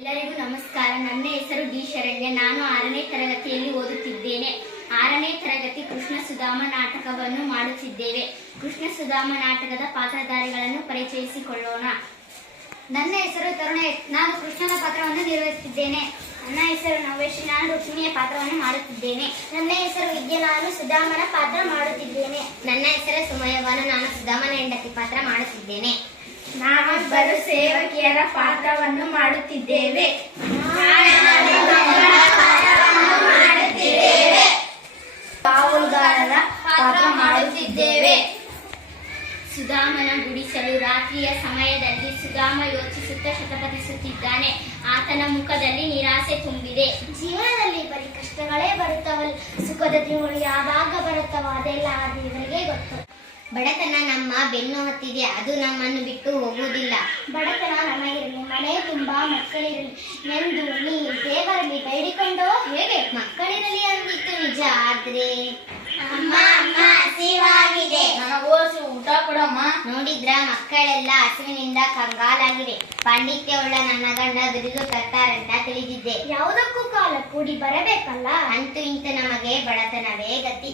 ಎಲ್ಲರಿಗೂ ನಮಸ್ಕಾರ. ನನ್ನ ಹೆಸರು ಡಿ ಶರಣ್ಯ. ನಾನು 6ನೇ ತರಗತಿಯಲ್ಲಿ ಓದುತ್ತಿದ್ದೇನೆ. 6ನೇ ತರಗತಿ ಕೃಷ್ಣ ಸುಧಾಮ ನಾಟಕವನ್ನು ಮಾಡುತ್ತಿದ್ದೇವೆ. ಕೃಷ್ಣ ಸುಧಾಮ ನಾಟಕದ ಪಾತ್ರಧಾರಿಗಳನ್ನು ಪರಿಚಯಿಸಿಕೊಳ್ಳೋಣ. ನನ್ನ ಹೆಸರು ತರುಣ. ನಾನು ಕೃಷ್ಣನ ಪಾತ್ರವನ್ನು ನಿರ್ವಹಿಸುತ್ತಿದ್ದೇನೆ. ನನ್ನ ಹೆಸರು ನವೇಶ್. ನಾನು ರುಕ್ಮಿಣಿಯ ಪಾತ್ರವನ್ನು ಮಾಡುತ್ತಿದ್ದೇನೆ. ನನ್ನ ಹೆಸರು ವಿದ್ಯೆ. ನಾನು ಸುಧಾಮನ ಪಾತ್ರ ಮಾಡುತ್ತಿದ್ದೇನೆ. ನನ್ನ ಹೆಸರು ಸುಮಯವಾನು. ನಾನು ಸುಧಾಮನ ಹೆಂಡತಿ ಪಾತ್ರ ಮಾಡುತ್ತಿದ್ದೇನೆ. ನಾವಿಬ್ಬರು ಸೇವಕಿಯರ ಪಾತ್ರವನ್ನು ಮಾಡುತ್ತಿದ್ದೇವೆ. ಕಾವಲುಗಾರರ ಪಾತ್ರ ಮಾಡುತ್ತಿದ್ದೇವೆ. ಸುಧಾಮನ ಗುಡಿಸಲು ರಾತ್ರಿಯ ಸಮಯದಲ್ಲಿ ಸುಧಾಮ ಯೋಚಿಸುತ್ತಾ ಶತಪಥಿಸುತ್ತಿದ್ದಾನೆ. ಆತನ ಮುಖದಲ್ಲಿ ನಿರಾಸೆ ತುಂಬಿದೆ. ಜೀವನದಲ್ಲಿ ಬರೀ ಕಷ್ಟಗಳೇ ಬರುತ್ತವಲ್ಲ, ಸುಖದ ದಿನಗಳು ಯಾವಾಗ ಬರುತ್ತವೋ ಅದೆಲ್ಲ ಆ ದೇವರಿಗೆ ಗೊತ್ತು. ಬಡತನ ನಮ್ಮ ಬೆನ್ನು ಹತ್ತಿದೆ, ಅದು ನಮ್ಮನ್ನು ಬಿಟ್ಟು ಹೋಗುವುದಿಲ್ಲ. ಬಡತನ ನಮಗಿರಲಿ, ಮನೆ ತುಂಬಾ ಮಕ್ಕಳಿರಲಿ ಎಂದು ನೀ ದೇವರಲ್ಲಿ ಬೇಡಿಕೊಂಡು ಹೇಗೆ ಮಕ್ಕಳಿರಲಿ ಅಂದಿತ್ತು ನಿಜ, ಆದ್ರೆ ಅಮ್ಮ ಹಸಿವಾಗಿದೆ, ನನಗೋಸು ಊಟ ಕೊಡಮ್ಮ. ನೋಡಿದ್ರ ಮಕ್ಕಳೆಲ್ಲ ಹಸಿವಿನಿಂದ ಕಂಗಾಲಾಗಿವೆ. ಪಾಂಡಿತ್ಯವುಳ್ಳ ನನ್ನ ಗಂಡ ದುಡಿದು ತರ್ತಾರಂತ ತಿಳಿದಿದ್ದೆ. ಯಾವುದಕ್ಕೂ ಕಾಲ ಕೂಡಿ ಬರಬೇಕಲ್ಲ. ಅಂತೂ ಇಂತು ನಮಗೆ ಬಡತನವೇ ಗತಿ.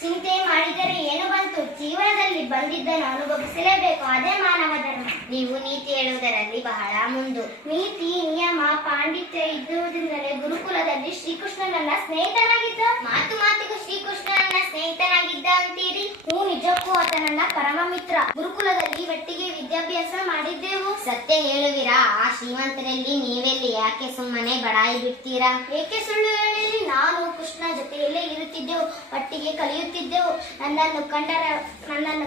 ಚಿಂತೆ ಮಾಡಿದರೆ ಏನು ಬಂತು, ಜೀವನದಲ್ಲಿ ಬಂದಿದ್ದನ್ನು ಅನುಭವಿಸಲೇಬೇಕು, ಅದೇ ಮಾನವ ಧರ್ಮ. ನೀವು ನೀತಿ ಹೇಳುವುದರಲ್ಲಿ ಬಹಳ ಮುಂದು. ನೀತಿ ನಿಯಮ ಪಾಂಡಿತ್ಯ ಇದ್ದುದರಿಂದಲೇ ಗುರುಕುಲದಲ್ಲಿ ಶ್ರೀಕೃಷ್ಣನನ್ನ ಸ್ನೇಹಿತನಾಗಿದ್ದ. ಮಾತು ಮಾತಿಗೂ ಶ್ರೀಕೃಷ್ಣನ ಸ್ನೇಹಿತನಾಗಿದ್ದ ಅಂತೀರಿ? ಹೂ, ನಿಜಕ್ಕೂ ಆತ ನನ್ನ ಪರಮ ಮಿತ್ರ. ಗುರುಕುಲದಲ್ಲಿ ಒಟ್ಟಿಗೆ ವಿದ್ಯಾಭ್ಯಾಸ ಮಾಡಿದ್ದೆವು. ಸತ್ಯ ಹೇಳುವಿರಾ? ಆ ಶ್ರೀಮಂತರಲ್ಲಿ ನೀವೆಲ್ಲಿ? ಯಾಕೆ ಸುಮ್ಮನೆ ಬಡಾಯಿ ಬಿಡ್ತೀರಾ? ಏಕೆ ಸುಳ್ಳು ಹೇಳಲಿ? ನಾನು ಕೃಷ್ಣ ಜೊತೆಯಲ್ಲೇ ಇರುತ್ತಿದ್ದೆವು, ಒಟ್ಟಿಗೆ ಕಲಿಯುತ್ತಿದ್ದೆವು. ನನ್ನನ್ನು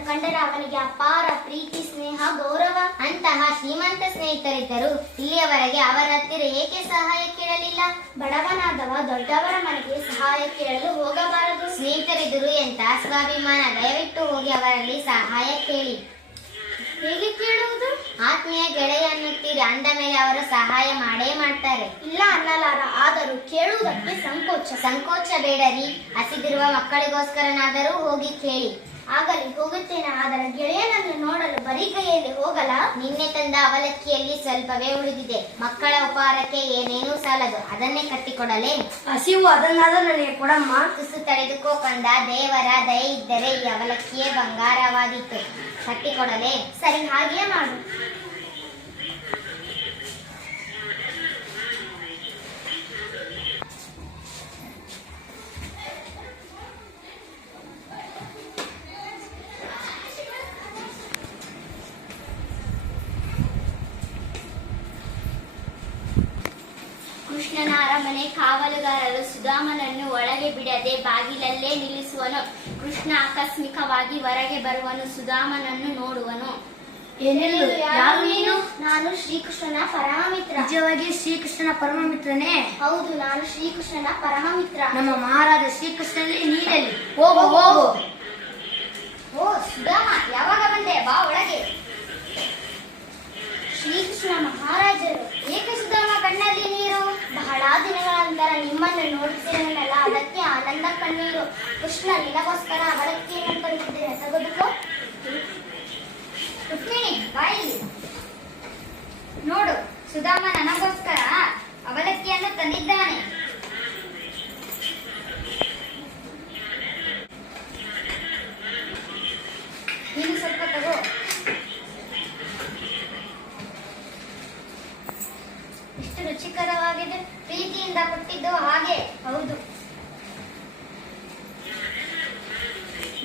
ಕಂಡರೆ ಅವನಿಗೆ ಅಪಾರ ಪ್ರೀತಿ, ಸ್ನೇಹ, ಗೌರವ. ಅಂತಹ ಶ್ರೀಮಂತ ಸ್ನೇಹಿತರಿದ್ದರು, ಇಲ್ಲಿಯವರೆಗೆ ಅವರ ಹತ್ತಿರ ಏಕೆ ಸಹಾಯ ಕೇಳಲಿಲ್ಲ? ಬಡವನಾದವ ದೊಡ್ಡವರ ಮನೆಗೆ ಸಹಾಯ ಕೇಳಲು ಹೋಗಬಾರದು. ಸ್ನೇಹಿತರಿದ್ದರು ಎಂತ ಸ್ವಾಭಿಮಾನ. ದಯವಿಟ್ಟು ಹೋಗಿ ಅವರಲ್ಲಿ ಸಹಾಯ ಕೇಳಿ. ಹೇಗೆ ಕೇಳುವುದು? ಆತ್ಮೀಯ ಗೆಳೆಯ ಅನ್ನುತ್ತೀರಿ, ಅಂದ ಮೇಲೆ ಅವರು ಸಹಾಯ ಮಾಡೇ ಮಾಡ್ತಾರೆ. ಇಲ್ಲ ಅನ್ನಲಾರ, ಆದರೂ ಕೇಳುವುದಕ್ಕೆ ಸಂಕೋಚ ಬೇಡರಿ. ಹಸಿದಿರುವ ಮಕ್ಕಳಿಗೋಸ್ಕರನಾದರೂ ಹೋಗಿ ಕೇಳಿ. ಆಗಲಿ, ಹೋಗುತ್ತೇನೆ. ಆದರೆ ಗೆಳೆಯನನ್ನು ನೋಡಲು ಬರೀ ಕೈಯಲ್ಲಿ ಹೋಗಲ್ಲ. ನಿನ್ನೆ ತಂದ ಅವಲಕ್ಕಿಯಲ್ಲಿ ಸ್ವಲ್ಪವೇ ಉಳಿದಿದೆ. ಮಕ್ಕಳ ಉಪಹಾರಕ್ಕೆ ಏನೇನೂ ಸಾಲದು, ಅದನ್ನೇ ಕಟ್ಟಿಕೊಡಲೇ? ಹಸಿವು, ಅದನ್ನಾದರೂ ನನಗೆ ಕೊಡಮ್ಮ. ತುಸು ತಡೆದುಕೋ ಕಂದ. ದೇವರ ದಯೆ ಇದ್ದರೆ ಈ ಅವಲಕ್ಕಿಯೇ ಬಂಗಾರವಾದಿತ್ತು. ಕಟ್ಟಿಕೊಡಲೇ? ಸರಿ, ಹಾಗೆಯೇ ಮಾಡು. ಕೃಷ್ಣನ ಅರಮನೆ ಕಾವಲುಗಾರರು ಸುಧಾಮನನ್ನು ಒಳಗೆ ಬಿಡದೆ ಬಾಗಿಲಲ್ಲೇ ನಿಲ್ಲಿಸುವನು. ಕೃಷ್ಣ ಆಕಸ್ಮಿಕವಾಗಿ ಹೊರಗೆ ಬರುವನು. ಸುಧಾಮನನ್ನು ನೋಡುವನು. ಯಾರು ನೀನು? ನಾನು ಶ್ರೀಕೃಷ್ಣನ ಪರಮ ಮಿತ್ರ. ನಿಜವಾಗಿ ಶ್ರೀಕೃಷ್ಣನ ಪರಮ ಮಿತ್ರನೇ? ಹೌದು, ನಾನು ಶ್ರೀಕೃಷ್ಣನ ಪರಮ ಮಿತ್ರ. ನಮ್ಮ ಮಹಾರಾಜ ಶ್ರೀಕೃಷ್ಣನಲ್ಲಿ ನೀನಲ್ಲಿ. ಹೋಗು ಹೋಗು. ಓ ಸುಧಾಮ, ಯಾವಾಗ ಬಂದೆ? ಬಾ ಒಳಗೆ. ಶ್ರೀಕೃಷ್ಣ ಮಹಾರಾಜರು. ಏಕೆ ಸುಧಾಮ ಕಣ್ಣಲ್ಲಿ ನೀರು? ಬಹಳ ದಿನಗಳ ನಂತರ ನಿಮ್ಮನ್ನು ನೋಡುತ್ತೇನಲ್ಲ, ಅದಕ್ಕೆ ಆನಂದ ಕಣ್ಣೀರು. ಕೃಷ್ಣ, ನಿನಗೋಸ್ಕರ ಅವಲಕ್ಕಿಯನ್ನು ತಂದಿದ್ದೇನೆ, ತೆಗೆದುಕೋ. ರುಕ್ಮಿಣಿ, ಬಾಯಿ ನೋಡು, ಸುಧಾಮ ನನಗೋಸ್ಕರ ಅವಲಕ್ಕಿಯನ್ನು ತಂದಿದ್ದಾನೆ. ನೀನು ಸ್ವಲ್ಪ ತಗೋ. ಎಷ್ಟು ರುಚಿಕರವಾಗಿದೆ. ಪ್ರೀತಿಯಿಂದ ಕೊಟ್ಟಿದ್ದು ಹಾಗೆ. ಹೌದು,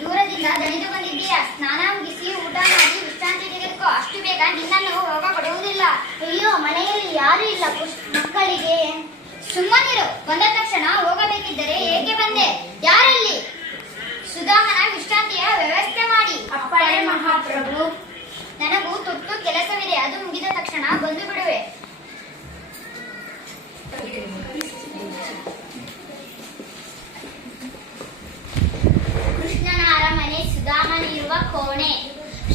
ದೂರದಿಂದ ದಣಿದು ಬಂದಿದ್ದೀಯಾ? ಸ್ನಾನ ಮುಗಿಸಿ ಊಟ ಮಾಡಿ ವಿಶ್ರಾಂತಿ ತೆಗೆದುಕೋ. ಅಷ್ಟು ಬೇಗ ನಿನ್ನನ್ನು ಹೋಗ ಕೊಡುವುದಿಲ್ಲ. ಅಯ್ಯೋ, ಮನೆಯಲ್ಲಿ ಯಾರು ಇಲ್ಲ, ಮಕ್ಕಳಿಗೆ. ಸುಮ್ಮನಿರು. ಬಂದ ತಕ್ಷಣ ಹೋಗಬೇಕಿದ್ದರೆ ಏಕೆ ಬಂದೆ? ಯಾರಲ್ಲಿ? ಸುಧಾಮನ ವಿಶ್ರಾಂತಿಯ ವ್ಯವಸ್ಥೆ ಮಾಡಿ. ಅಪ್ಪಣೆ ಮಹಾಪ್ರಭು. ನನಗೂ ತುರ್ತು ಕೆಲಸವಿದೆ, ಅದು ಮುಗಿದ ತಕ್ಷಣ ಬಂದು ಬಿಡುವೆ. ಕೃಷ್ಣನ ಅರಮನೆ, ಸುಧಾಮನಿರುವ ಕೋಣೆ.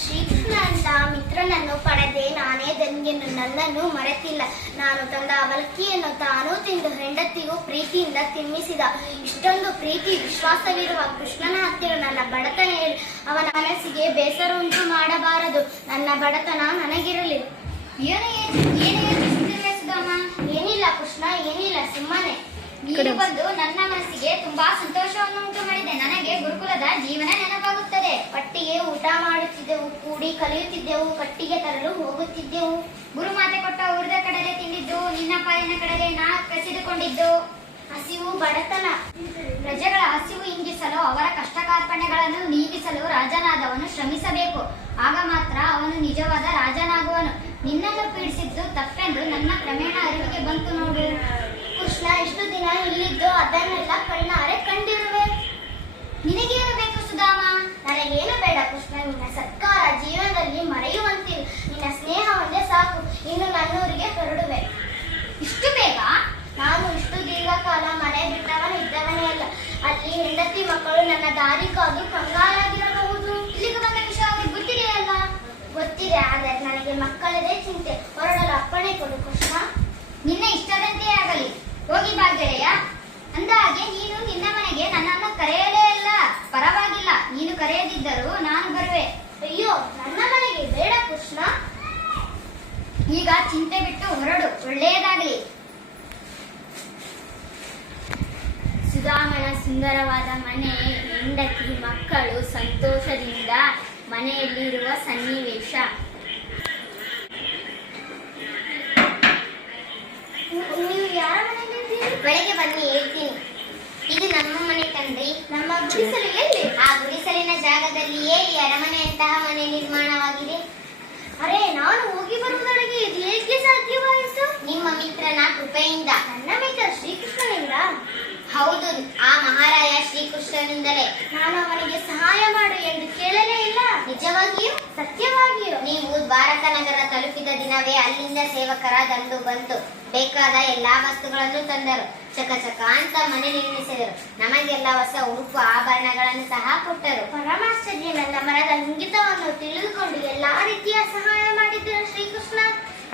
ಶ್ರೀಕೃಷ್ಣ ಅಂತ ಮಿತ್ರನನ್ನು ಪಡೆದೆ ನಾನೇ ಧನ್ಯನು. ನನ್ನನ್ನು ಮರೆತಿಲ್ಲ. ನಾನು ತಂದ ಅವಲಕ್ಕಿಯನ್ನು ತಾನೂ ತಿಂದು ಹೆಂಡತಿಗೂ ಪ್ರೀತಿಯಿಂದ ತಿನ್ನಿಸಿದ. ಇಷ್ಟೊಂದು ಪ್ರೀತಿ ವಿಶ್ವಾಸವಿರುವ ಕೃಷ್ಣನ ಹತ್ತಿರ ನನ್ನ ಬಡತನ ಹೇಳಿ ಅವನ ಮನಸ್ಸಿಗೆ ಬೇಸರ ಉಂಟು ಮಾಡಬಾರದು. ನನ್ನ ಬಡತನ ನನಗಿರಲಿ. ಏನು ಯೋಚಿಸುತ್ತಿರುವೆ ಸುಧಾಮ? ಏನು ನೀನು ಬಂದು ನನ್ನ ಮನಸ್ಸಿಗೆ ತುಂಬಾ ಸಂತೋಷವನ್ನು ಉಂಟು ಮಾಡಿದೆ. ನನಗೆ ಗುರುಕುಲದ ಜೀವನ ನೆನಪಾಗುತ್ತದೆ. ಒಟ್ಟಿಗೆ ಊಟ ಮಾಡುತ್ತಿದ್ದೆವು, ಕೂಡಿ ಕಲಿಯುತ್ತಿದ್ದೆವು, ಕಟ್ಟಿಗೆ ತರಲು ಹೋಗುತ್ತಿದ್ದೆವು. ಗುರುಮಾತೆ ಕೊಟ್ಟ ಹುರಿದ ಕಡಲೆ ತಿಂದಿದ್ದು, ನಿನ್ನ ಪಾಲಿನ ಕಡಲೆ ನಾ ಕಸಿದುಕೊಂಡಿದ್ದು. ಹಸಿವು, ಬಡತನ, ಪ್ರಜೆಗಳ ಹಸಿವು ಇಂಗಿಸಲು, ಅವರ ಕಷ್ಟ ಕಾರ್ಪಣ್ಯಗಳನ್ನು ನೀಗಿಸಲು ರಾಜನಾದವನು ಶ್ರಮಿಸಬೇಕು. ಆಗ ಮಾತ್ರ ಅವನು ನಿಜವಾದ ರಾಜನಾಗುವನು. ನಿನ್ನನ್ನು ಪೀಡಿಸಿದ್ದು ತಪ್ಪೆಂದು ನನ್ನ ಕ್ರಮೇಣ ಅರಿವಿಗೆ ಬಂತು ನೋಡು. ಕೃಷ್ಣ, ಇಷ್ಟು ದಿನ ಇಲ್ಲಿದ್ದು ಅದನ್ನೆಲ್ಲ ಕಣ್ಣಾರೆ ಕಂಡಿರುವೆ. ನಿನಗೇನು ಬೇಕು ಸುಧಾಮ? ನನಗೇನು ಬೇಡ ಕೃಷ್ಣ. ನಿನ್ನ ಸತ್ಕಾರ ಜೀವನದಲ್ಲಿ ಮರೆಯುವಂತಿಲ್ಲ. ನಿನ್ನ ಸ್ನೇಹ ಒಂದೇ ಸಾಕು. ಇನ್ನು ನನ್ನೂರಿಗೆ ಹೊರಡುವೆ. ಇಷ್ಟು ಬೇಗ? ನಾನು ಇಷ್ಟು ದೀರ್ಘಕಾಲ ಮನೆ ಬಿಟ್ಟವನು ಇದ್ದವನೇ ಅಲ್ಲ. ಅಲ್ಲಿ ಹೆಂಡತಿ ಮಕ್ಕಳು ನನ್ನ ದಾರಿ ಕಾದು ಕಂಗಾಲಾಗಿರಬಹುದು. ಇಲ್ಲಿಗೆ ಬಂದ ವಿಷಯ ಅವ್ರಿಗೆ ಗೊತ್ತಿದೆಯಲ್ಲ? ಗೊತ್ತಿದೆ, ಆದರೆ ನನಗೆ ಮಕ್ಕಳದೇ ಚಿಂತೆ. ಹೊರಡಲು ಅಪ್ಪಣೆ ಕೊಡು ಕೃಷ್ಣ. ನಿನ್ನ ಇಷ್ಟದಂತೆ ಆಗಲಿ. ಹೋಗಿ ಬಾ ಗೆಳೆಯ. ಅಂದಹಾಗೆ ನೀನು ನಿನ್ನ ಮನೆಗೆ ನನ್ನನ್ನು ಕರೆಯಲೇ ಇಲ್ಲ. ಪರವಾಗಿಲ್ಲ, ನೀನು ಕರೆಯದಿದ್ದರೂ ನಾನು ಬರುವೆ. ಅಯ್ಯೋ, ನನ್ನ ಮನೆಗೆ ಬೇಡ ಕೃಷ್ಣ. ಈಗ ಚಿಂತೆ ಬಿಟ್ಟು ಹೊರಡು. ಒಳ್ಳೆಯದಾಗಲಿ. ಸುಧಾಮನ ಸುಂದರವಾದ ಮನೆ, ಹೆಂಡತಿ ಮಕ್ಕಳು ಸಂತೋಷದಿಂದ ಮನೆಯಲ್ಲಿರುವ ಸನ್ನಿವೇಶ. ನೀವು ಯಾರ ಮನೆಯಲ್ಲಿದ್ದೀರಿ? ಬೆಳಗ್ಗೆ ಬನ್ನಿ ಹೇಳ್ತೀನಿ. ಇದು ನಮ್ಮ ಮನೆ ಕಣ್ರಿ. ನಮ್ಮ ಗುಡಿಸಲು ಎಲ್ಲಿ? ಆ ಗುಡಿಸಲಿನ ಜಾಗದಲ್ಲಿಯೇ ಈ ಅರಮನೆಯಂತಹ ಮನೆ ನಿರ್ಮಾಣವಾಗಿದೆ. ಅರೆ, ನಾನು ಹೋಗಿ ಬರುವುದೊಳಗೆ ಇದು ಹೇಗೆ ಸಾಧ್ಯವಾಯಿತು? ನಿಮ್ಮ ಮಿತ್ರನ ಕೃಪೆಯಿಂದ. ನನ್ನ ಮಿತ್ರ ಶ್ರೀಕೃಷ್ಣನಿಂದ? ಹೌದು, ಆ ಮಹಾರಾಯ ಶ್ರೀಕೃಷ್ಣನಿಂದಲೇ. ನಾನು ಅವನಿಗೆ ಸಹಾಯ ಮಾಡು ಎಂದು ಕೇಳಲೇ ಇಲ್ಲ. ನಿಜವಾಗಿಯೂ? ಸತ್ಯವಾಗಿಯೂ. ನೀವು ದ್ವಾರಕ ನಗರ ತಲುಪಿದ ದಿನವೇ ಅಲ್ಲಿಂದ ಸೇವಕರ ದಂಡು ಬಂತು. ಬೇಕಾದ ಎಲ್ಲಾ ವಸ್ತುಗಳನ್ನು ತಂದರು. ಚಕಚಕ ಅಂತ ಮನೆ ನಿರ್ಮಿಸಿದರು. ನಮಗೆಲ್ಲ ಹೊಸ ಉಡುಪು ಆಭರಣಗಳನ್ನು ಸಹ ಕೊಟ್ಟರು. ಪರಮಾಶ್ಚರ್ಯ. ನನ್ನ ಮನದ ಇಂಗಿತವನ್ನು ತಿಳಿದುಕೊಂಡು ಎಲ್ಲಾ ರೀತಿಯ ಸಹಾಯ ಮಾಡಿದ್ದೀರ ಶ್ರೀಕೃಷ್ಣ.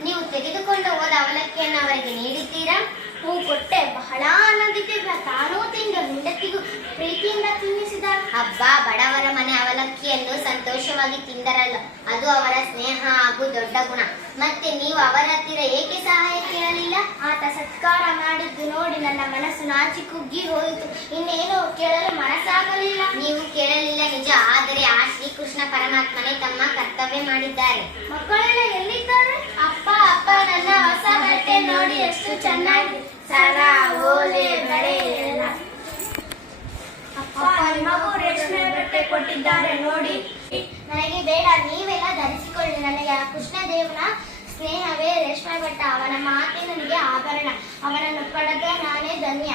ನೀವು ತೆಗೆದುಕೊಂಡು ಹೋದ ಅವಲಕ್ಕಿಯನ್ನು ಅವರಿಗೆ ನೀಡಿದ್ದೀರಾ? ಹೂ ಕೊಟ್ಟೆ. ಬಹಳ ಆನಂದಿಸಿದ. ತಾನೂ ತಿಂದು ಹೆಂಡತಿಗೂ ಪ್ರೀತಿಯಿಂದ ತಿನ್ನಿಸಿದ. ಹಬ್ಬ, ಬಡವರ ಮನೆ ಅವಲಕ್ಕಿಯನ್ನು ಸಂತೋಷವಾಗಿ ತಿಂದರಲ್ಲ, ಅದು ಅವರ ಸ್ನೇಹ ಹಾಗೂ ದೊಡ್ಡ ಗುಣ. ಮತ್ತೆ ನೀವು ಅವರ ಹತ್ತಿರ ಏಕೆ ಸಹಾಯ ಕೇಳಲಿಲ್ಲ? ಆತ ಸತ್ಕಾರ ಮಾಡಿದ್ದು ನೋಡಿ ನನ್ನ ಮನಸ್ಸು ನಾಚಿ ಕುಗ್ಗಿ ಹೋಯಿತು. ಇನ್ನೇನು ಕೇಳಲು ಮನಸ್ಸಾಗಲಿಲ್ಲ. ನೀವು ಕೇಳಲಿಲ್ಲ ನಿಜ, ಆದರೆ ಆ ಶ್ರೀಕೃಷ್ಣ ಪರಮಾತ್ಮನೇ ತಮ್ಮ ಕರ್ತವ್ಯ ಮಾಡಿದ್ದಾರೆ. ಮಕ್ಕಳೆಲ್ಲ ಎಲ್ಲಿದ್ದಾರೆ? ಅಪ್ಪ ಅಪ್ಪ, ನನ್ನ ಹೊಸ ಬಟ್ಟೆ ನೋಡಿ ಎಷ್ಟು ಚೆನ್ನಾಗಿ. ಸರ, ಓಲೆ, ಬಳೆ ಎಲ್ಲ. ಅಪ್ಪ, ನಿಮಗೂ ರೇಷ್ಮೆ ಬಟ್ಟೆ ಕೊಟ್ಟಿದ್ದಾರೆ ನೋಡಿ. ನನಗೆ ಬೇಡ, ನೀವೆಲ್ಲ ಧರಿಸಿಕೊಳ್ಳಿ. ನನಗೆ ಆ ಕೃಷ್ಣದೇವನ ಸ್ನೇಹವೇ ರೇಷ್ಮೆ ಬಟ್ಟ. ಅವನ ಮಾತೆ ನನಗೆ ಆಭರಣ. ಅವನನ್ನು ಪಡೆದ ನಾನೇ ಧನ್ಯ.